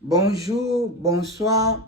Bonjour, bonsoir,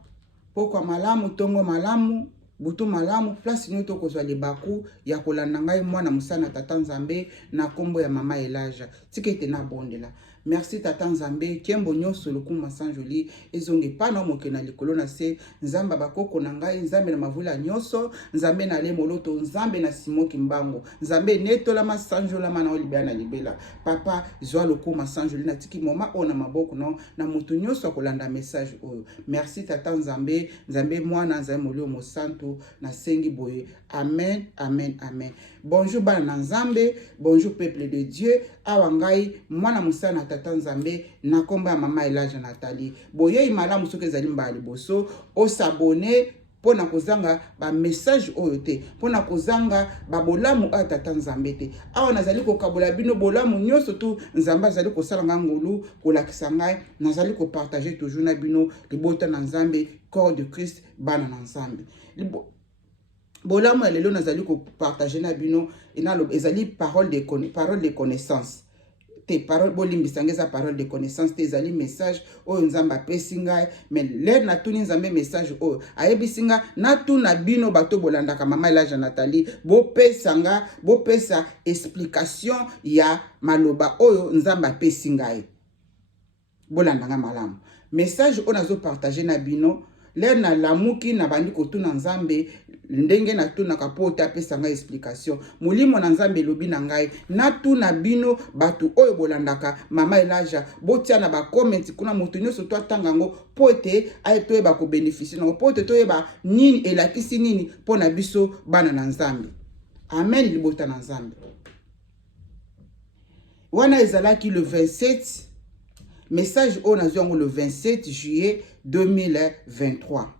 pokwa malamu, tongo malamu, butu malamu, place nyoto kozwa libaku ya kolanda ngai mwana musana tata Nzambe na kombo ya mama Elaja. Tikete na bondela. Merci tata Nzambe, kiembo nyonso lokuma sanjoli, ezonge pana moke na likolo na se, Nzamba bakoko na ngai, Nzambe na mavula nyonso, Nzambe na le moloto, Nzambe na simoki mbango, Nzambe netola ma sanjola mana olibea na libela. Papa, zwa lokuma sanjoli na tiki moma ona maboko no, na mutu nyonso kolanda message oyo. Merci tata Nzambe, Nzambe mwana, Nzambe molio mosantu, na sengi boye. Amen, amen, amen. Bonjour bana Nzambe, bonjour peuple de Dieu, awangai, mwana musana tata Nzambe, na komba ya mama Elaja Nathalie. Boye imalamu soke ezali mbali boso, osabone, pona kozanga ba message oyo te, pona kozanga ba bolamu a tata Nzambe te. Awa nazali ko kabola bino bolamu nyonso tu Nzambe azali ko sala ngangolu ko lakisa ngai, nazali ko partager toujours na bino libota na Nzambe, corps de Christ bana na Nzambe. Bolamu ya lelo nazali ko partager na bino ezali parole de connaissance. Te parole bolimbisa ngeza parole de connaissance te ezali message oyo Nzambe apesi ngai, mais l'air na tuni Nzambe message oyo ayebisi nga na tuna bino bato bolandaka mama Elaja Nathalie, bopesa explication ya maloba oyo Nzambe apesi ngai, bolandanga malamu. Message oyo nazo partager na bino l'air na lamuki na bandi kotuna Nzambe ndenge na tuna kapota apesa ngai explication. Mulimo na Nzambe lobi na ngai na tuna bino batu oyo bolandaka mama Elaja, botia na ba comment kuna mutu nyonso to atanga ngo pote ay toyeba ko bénéficier na pote toyeba nini elakisi nini pona biso bana na Nzambe. Amen, libota na Nzambe. Wana ezalaki le 27 message on a le 27 juillet 2023.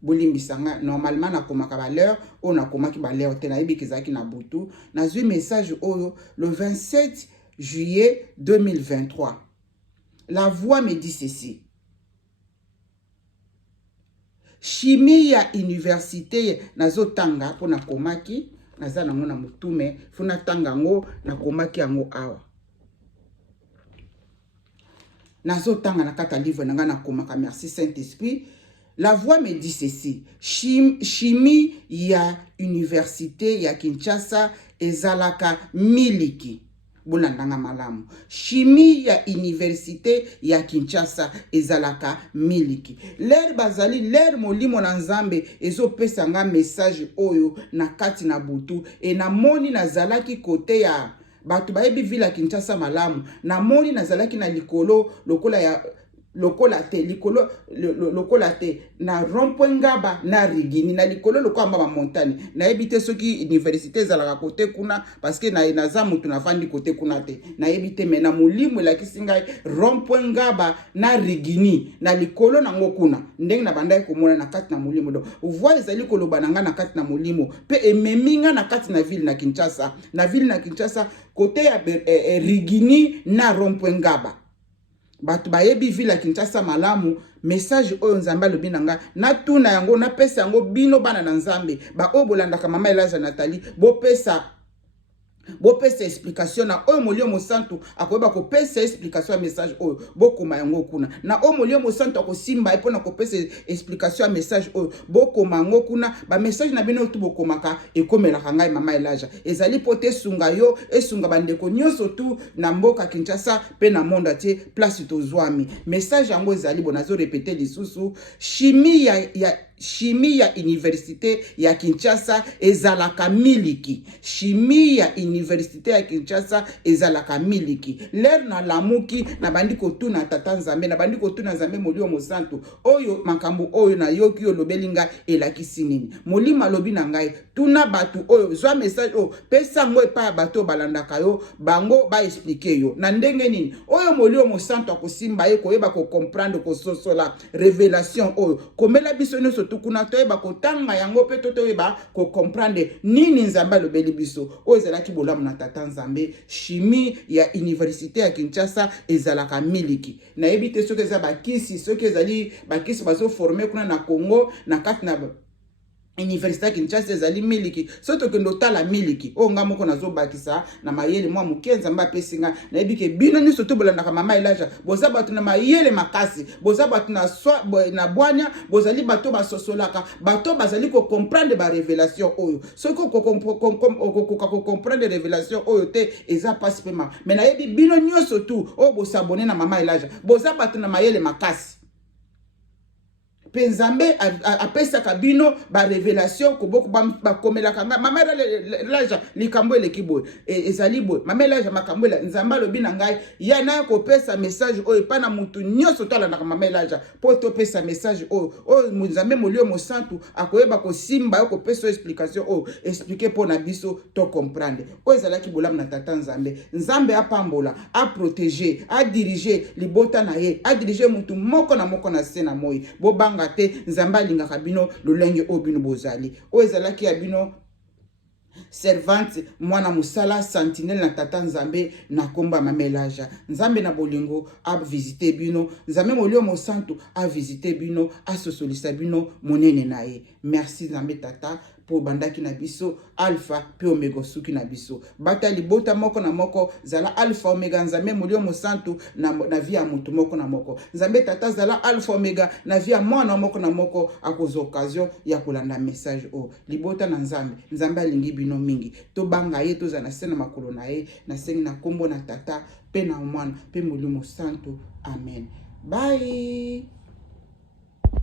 Bolimbisanga normalement na komaka ba l'heure, on a komaki ba l'heure te na yebi kezaki na butu. Nazwi message oyo le 27 juillet 2023. La voix me dit ceci. Chimie ya université nazo tanga pona komaki, naza nango na mutume, funa tanga ngo na komaki yango awa. Nazo tanga na kata livre nanga na komaka, merci Saint-Esprit. La voix me dit ceci. Chimie ya université ya Kinshasa ezalaka miliki. Bolandanga malamu. Chimie ya université ya Kinshasa ezalaka miliki. L'air bazali, l'air molimo na Nzambe ezo pesa nga message oyo na kati na butu. E na moni na zalaki kote ya batu baebi vila Kinshasa malamu. Na moni na zalaki na likolo lokola ya lokola te na rompwengaba na rigini na likolo lokola mba montagne na ebite soki université zalaka kote kuna parce que na zamu tunafandi kote kuna te na ebite mena mulimu la kisinga rompwengaba na rigini na likolo na ngokuna ndenge na bandai komona na kati na mulimu do voix ezali koloba nanga na kati na mulimu pe ememinga na kati na ville na Kinshasa kote ya rigini na rompwengaba. Batu bayebi vila Kinshasa malamu message oyo Nzambe alobi nanga na tuna yango na pesa yango bino bana na Nzambe ba obolandaka mama Elaja Nathalie bopesa explication na oyo molio mosantu akoyeba kopesa explication ya message oyo bokoma yango kuna na oyo molio mosantu akosimba epona kopesa explication ya message oyo bokoma yango kuna ba message na bino tu bokomaka ekomelaka ngai mama Elaja ezali pote sunga yo esunga bandeko nyonso tu na mboka Kinshasa pe na monde ate place tozwami message yango ezali bonazo répéter lisusu chimie ya université ya Kinshasa ezalaka miliki. Chimie ya université ya Kinshasa ezalaka miliki. L'air na lamuki na bandiko tuna tata Nzambe na bandiko tuna Nzambe molio mosantu oyo makambo oyo na yoki yo lobelinga elakisi nini. Molima lobi na ngai tuna batu oyo zwa message oyo pesa ngo epa ya bato balandaka yo bango ba expliquer yo na ndenge nini oyo molio mosantu akosimba ye koyeba ko comprendre ko sosola révélation oyo komela biso nyonso tukuna toyeba kotanga yango pe toyeba ko comprendre nini Nzambe alobeli biso oyo ezalaki bolamu na tata Nzambe. Chimie ya université ya Kinshasa ezalaka miliki na yebi te soki eza bakisi soki ezali bakisi bazo former kuna na Congo na kati Université Kinshasa ezali miliki soto kendo tala miliki o nga moko nazo bakisa na mayele mwa mukenza mba pesinga na ebike bino ni soto bolandaka mama Elaja boza batu na mayele makasi boza batu na na bwanya bozali bato basosolaka bato bazali ko comprendre ba révélation oyo soko ko comprendre révélation oyo te eza passe pema mais na yebi bino nyoso tu o bo s'abonner na mama Elaja boza batu na mayele makasi Penzambe apesaka bino ba révélation koboko ba komelaka mama Elaja likambo elekibo ezali boy mama Elaja makambo nzamba lobi na ngai ya na ko pesa message oyo pa na mutu nyoso tala na mama Elaja po to pesa message oyo nzambe molio mosantu akoyeba ko simba ko pesa explication oyo expliquer po na biso to comprendre oyo ezalaki bolamu na tata nzambe apambola a protéger a diriger libota na ye a diriger mutu moko na sena moi bobanga te nzamba lingaka bino lolenge o bino bozali o ezalaki ya bino servante mwana musala sentinelle na tata nzambe na komba mama Elaja nzambe na bolingo a visiter bino nzambe molio mosantu a visiter bino a sosolisa bino monene na ye merci nzambe tata po bandaki na biso alpha pe omega suki na biso bata libota moko na moko zala alpha omega nzambe molio mosantu na via mutu moko na moko nzambe tata zala alpha omega na via mwana moko na moko akozo occasion ya kolanda message o libota na nzambe alingi bino mingi to banga ye to zana sena makolo na ye na sengi na kombo na tata pe na mwana pe molio mosantu amen bye.